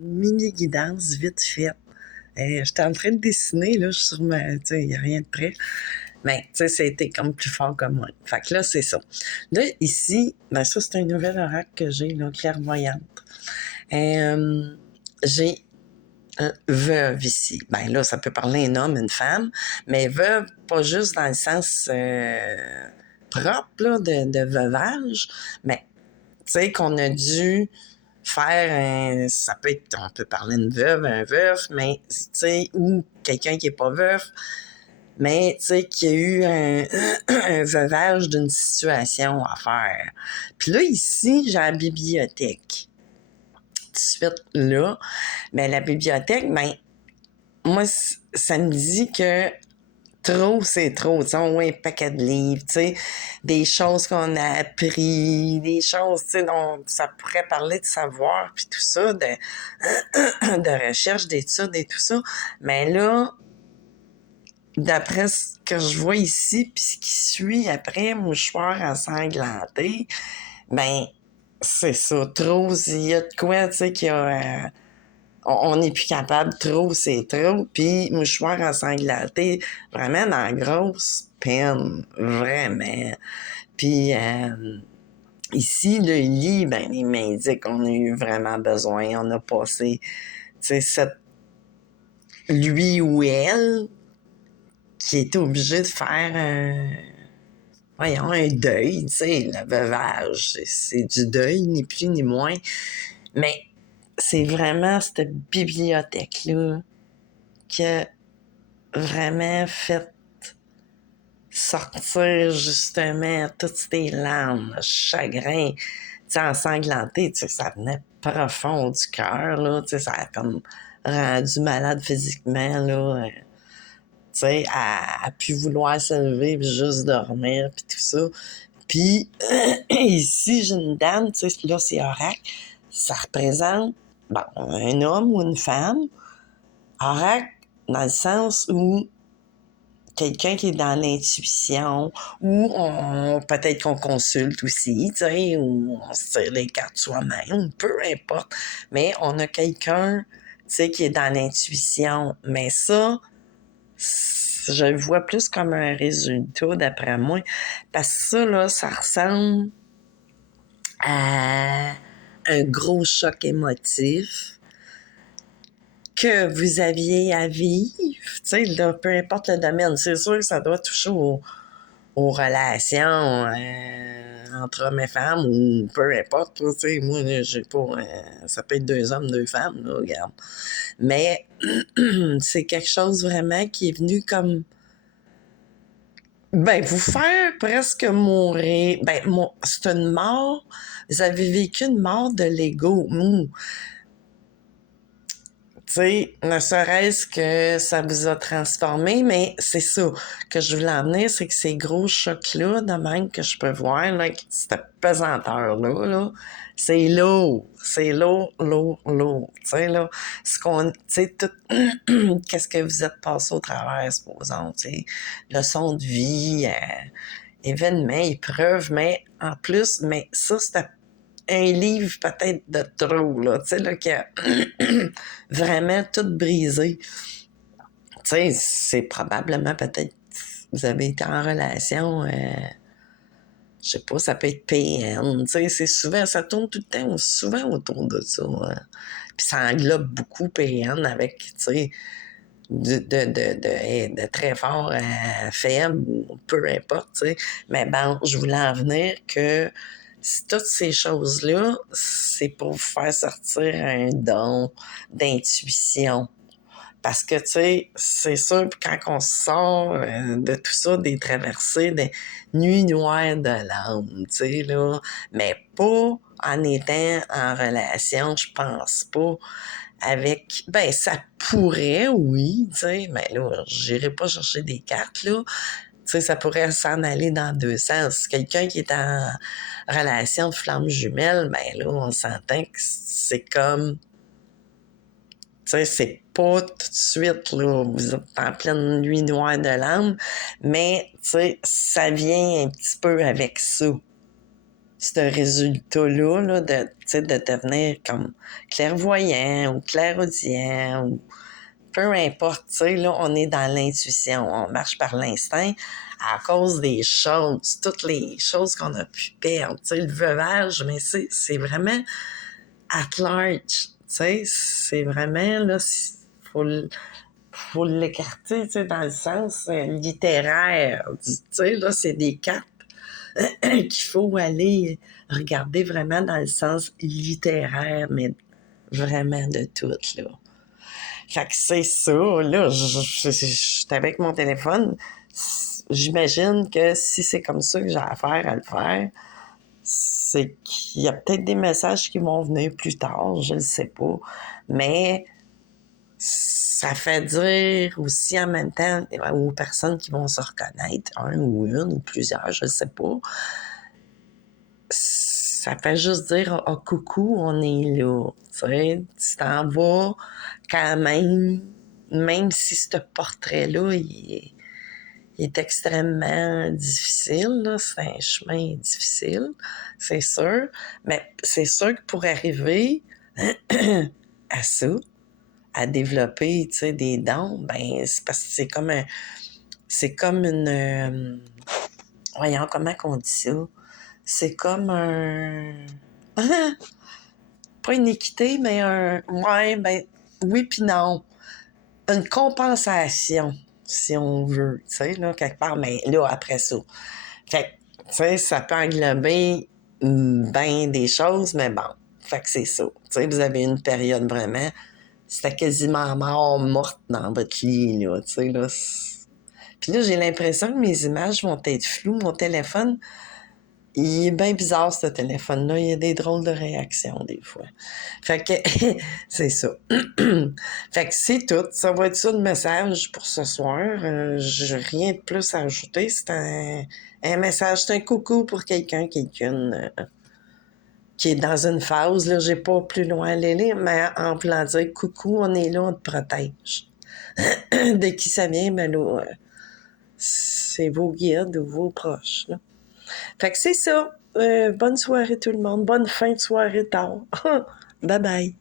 Mini guidance vite faite. J'étais en train de dessiner, là, je suis sur ma. Tu sais, il n'y a rien de prêt. Mais, tu sais, ça a été comme plus fort que moi. Fait que là, c'est ça. Là, ici, ben, ça, c'est un nouvel oracle que j'ai, là, clairvoyante. J'ai veuve ici. Ben là, ça peut parler un homme, une femme, mais veuve, pas juste dans le sens propre, là, de veuvage, mais, tu sais, qu'on a dû faire un, ça peut être, on peut parler d'une veuve, un veuf, mais tu sais, ou quelqu'un qui est pas veuf, mais tu sais, qui a eu un veuvage d'une situation à faire. Puis là, ici, j'ai la bibliothèque. Tout de suite là, mais la bibliothèque, ben, moi, ça me dit que trop, c'est trop. Tu sais, on voit un paquet de livres, tu sais, des choses qu'on a appris, des choses, tu sais, dont ça pourrait parler de savoir, puis tout ça, de recherche, d'études et tout ça. Mais là, d'après ce que je vois ici, puis ce qui suit après, mouchoir ensanglanté, ben, c'est ça, trop, il y a de quoi, tu sais, qu'il y a... on n'est plus capable, trop, c'est trop. Puis, mouchoir ensanglanté, vraiment dans la grosse peine, vraiment. Puis, ici, le lit, ben, il m'indique qu'on a eu vraiment besoin. On a passé, tu sais, lui ou elle qui est obligé de faire voyons, un deuil, tu sais, le veuvage, c'est du deuil, ni plus ni moins. Mais c'est vraiment cette bibliothèque-là qui a vraiment fait sortir justement toutes ces larmes, le chagrin, tu sais, ensanglanté, tu sais, ça venait profond du cœur, là, tu sais, ça a comme rendu malade physiquement, là, tu sais, à plus vouloir se lever, puis juste dormir, puis tout ça. Puis ici, j'ai une dame, tu sais, là, c'est oracle, ça représente, bon, un homme ou une femme, oracle dans le sens où quelqu'un qui est dans l'intuition, ou peut-être qu'on consulte aussi, tu sais, ou on se tire les cartes soi-même, peu importe. Mais on a quelqu'un, tu sais, qui est dans l'intuition. Mais ça, je le vois plus comme un résultat, d'après moi. Parce que ça, là, ça ressemble à un gros choc émotif que vous aviez à vivre, tu sais, là, peu importe le domaine. C'est sûr que ça doit toucher aux relations entre hommes et femmes ou peu importe, tu sais, moi, là, j'ai pas... ça peut être 2 hommes, 2 femmes, là, regarde. Mais c'est quelque chose vraiment qui est venu comme... Ben, vous faire presque mourir. Ben, c'est une mort. Vous avez vécu une mort de l'ego. Tu sais, ne serait-ce que ça vous a transformé, mais c'est ça que je voulais en venir, c'est que ces gros chocs-là, de même que je peux voir, là, cette pesanteur-là, c'est lourd. C'est lourd, lourd, lourd. Tu sais, là, tu sais, tout, qu'est-ce que vous êtes passé au travers, supposons, tu sais, leçons de vie, événements, épreuves, mais en plus, mais ça, c'était un livre peut-être de trop, là, tu sais, là, qui a vraiment tout brisé. Tu sais, c'est probablement peut-être, vous avez été en relation, je sais pas, ça peut être PN, tu sais, c'est souvent, ça tourne tout le temps, souvent autour de ça. Hein. Puis ça englobe beaucoup PN avec, tu sais, de très fort à faible, ou peu importe, tu sais. Mais bon, je voulais en venir que toutes ces choses-là, c'est pour vous faire sortir un don d'intuition. Parce que, tu sais, c'est sûr, puis quand on sort de tout ça, des traversées, des nuits noires de l'âme, tu sais, là, mais pas en étant en relation, je pense pas, avec, ben, ça pourrait, oui, tu sais, mais là, j'irai pas chercher des cartes, là. Tu sais, ça pourrait s'en aller dans 2 sens. Quelqu'un qui est en relation de flamme jumelle, ben là, on s'entend que c'est comme, tu sais, c'est pas tout de suite, là, vous êtes en pleine nuit noire de l'âme, mais, tu sais, ça vient un petit peu avec ça. ce résultat-là, là, tu sais, de devenir comme clairvoyant ou clairaudient ou peu importe, tu sais, là, on est dans l'intuition, on marche par l'instinct à cause des choses, toutes les choses qu'on a pu perdre, tu sais, le veuvage, mais c'est vraiment at large, tu sais, c'est vraiment, là, faut, faut l'écarter, tu sais, dans le sens littéraire, tu sais, là, c'est des cartes qu'il faut aller regarder vraiment dans le sens littéraire, mais vraiment de tout, là. Fait que c'est ça, là, j'étais avec mon téléphone, j'imagine que si c'est comme ça que j'ai affaire à le faire, c'est qu'il y a peut-être des messages qui vont venir plus tard, je ne sais pas, mais ça fait dire aussi en même temps aux personnes qui vont se reconnaître, un ou une ou plusieurs, je ne sais pas, ça fait juste dire oh, coucou, on est là. Tu t'en vas quand même si ce portrait-là, il est extrêmement difficile, là. C'est un chemin difficile, c'est sûr. Mais c'est sûr que pour arriver à ça, à développer, tu sais, des dons, ben, c'est parce que c'est comme une, voyons, comment qu'on dit ça? C'est comme un, pas une équité, mais ouais, ben, oui puis non. Une compensation, si on veut, tu sais, là, quelque part, mais là, après ça. Fait que, tu sais, ça peut englober bien des choses, mais bon, fait que c'est ça. Tu sais, vous avez une période vraiment, c'était quasiment morte dans votre lit, là, tu sais, là. Puis là, j'ai l'impression que mes images vont être floues. Mon téléphone, il est bien bizarre, ce téléphone-là. Il y a des drôles de réactions, des fois. Fait que, c'est ça. Fait que c'est tout. Ça va être ça le message pour ce soir. J'ai rien de plus à ajouter. C'est un message, c'est un coucou pour quelqu'un, quelqu'une qui est dans une phase. Là, j'ai pas plus loin à aller lire, mais en voulant dire coucou, on est là, on te protège. De qui ça vient, ben là, c'est vos guides ou vos proches, là. Fait que c'est ça. Bonne soirée tout le monde. Bonne fin de soirée tard. Bye bye.